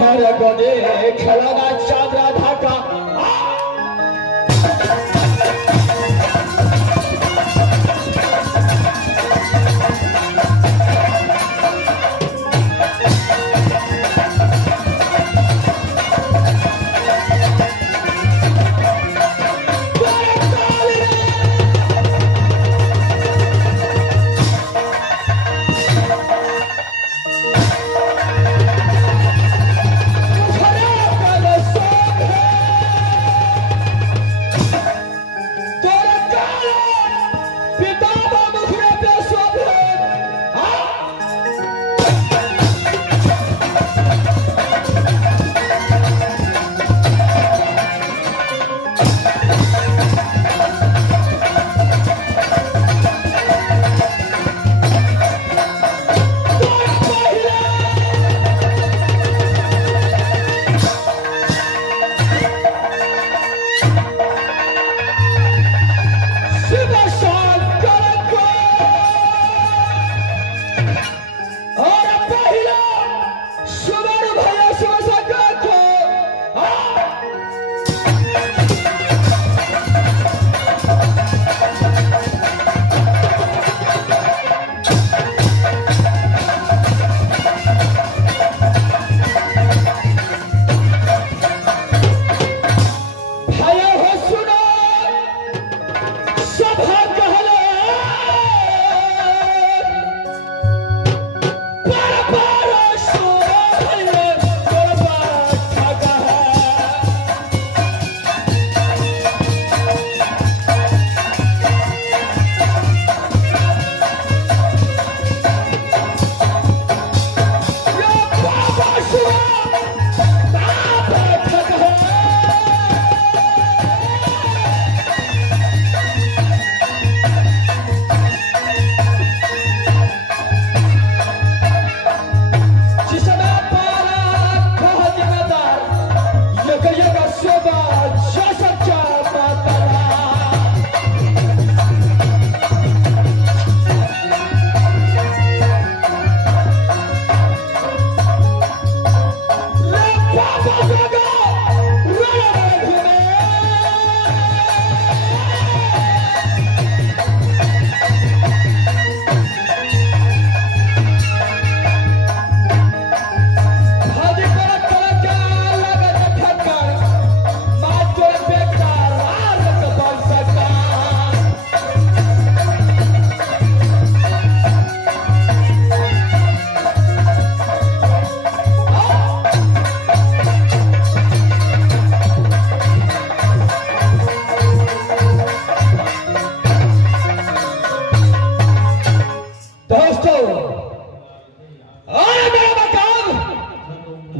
मेरे को दे खिलौना चादरा ढाका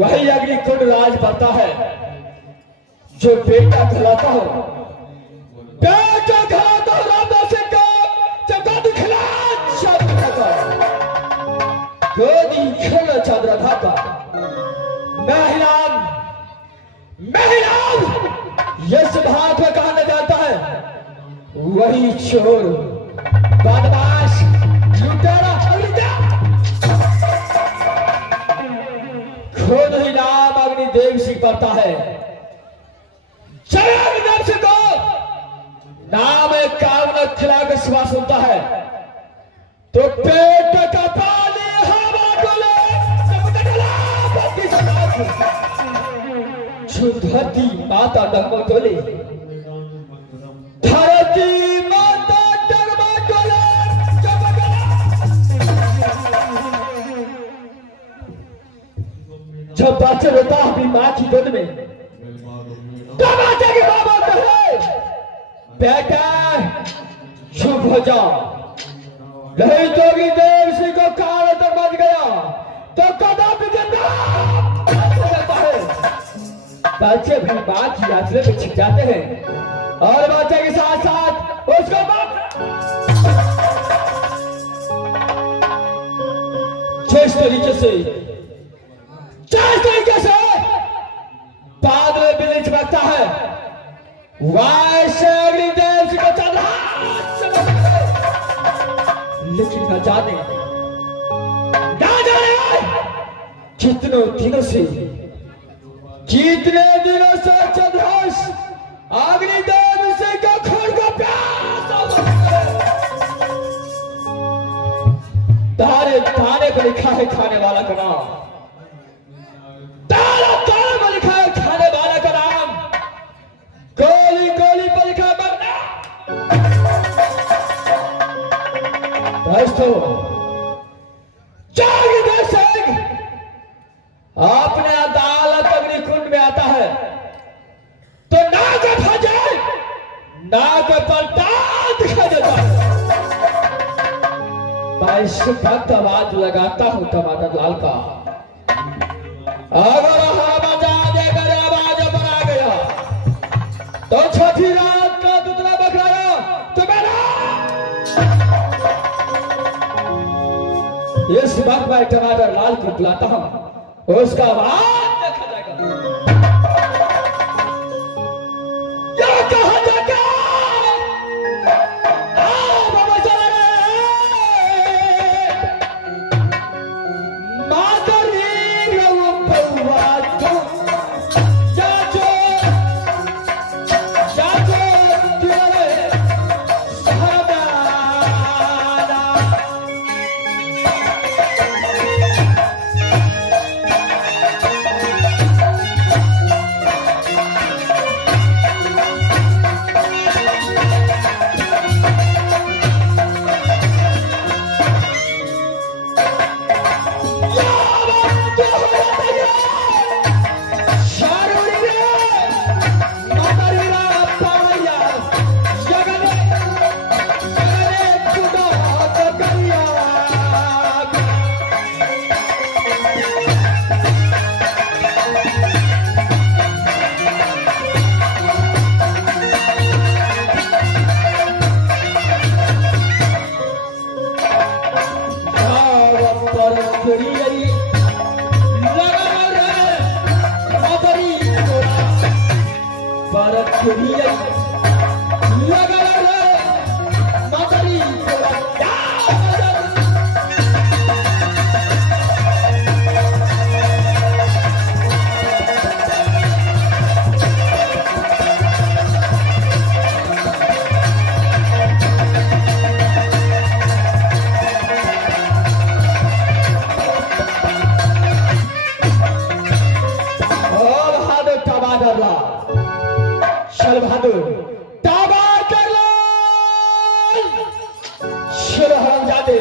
वही अग्निकुंड राज करता है जो बेटा कहलाता हो। बेटा कहलाता हो राधा सिंह का जगत खिला गोदी खेल चादरा धाका महिलान महिलान ये सिद्धार्थ में कहा जाता है वही चोर बदमाश लुटेरा खुद ही नाम अग्निदेव सिंह करता है। जब अग्निदेव सिंह को नाम एक काम न खिला के सिवा सुनता है तो पेट का पानी हवा डोले जो धरती माता डगमग डोले धरती माता डगमग डोले जब बच्चा रोता अपनी माँ की गोद में तब बच्चे की माँ बोलता है बेटा चुप हो जाओ नहीं तो देव सिंह को काल तक बच गया तो कदापि जिंदा रहता है। बच्चे भी माँ की यात्रा में छिप जाते हैं और बच्चे के साथ साथ उसको जिस तरीके से बादल में बिजली चमकता है वैसे अग्निदेव सिंह को चल रहा लेकिन न जाने कितनों दिनों से जितने दिनों से चंद्रहास अग्निदेव से का खून का प्यास तारे तारे पर लिखा है खाने वाला का नाम, तारा तारा पर लिखा है खाने वाला का नाम, गोली गोली पर लिखा है मरना। दोस्तों जगदेव सिंह अपने अदालत अग्निकुंड में आता है तो नाक फजे नाक पर दांत दिखाई देता है। मैं इस वक्त आवाज लगाता हूं टमाटर लाल का, अगर आवाज बना गया तो छठी रात का दूसरा बकराया तो मेरा इस वक्त मैं टमाटर लाल को बुलाता हूं, उसका आवाज देखा जाएगा। यह कहा जाएगा ताबा कर लो, शेर हरामजादे।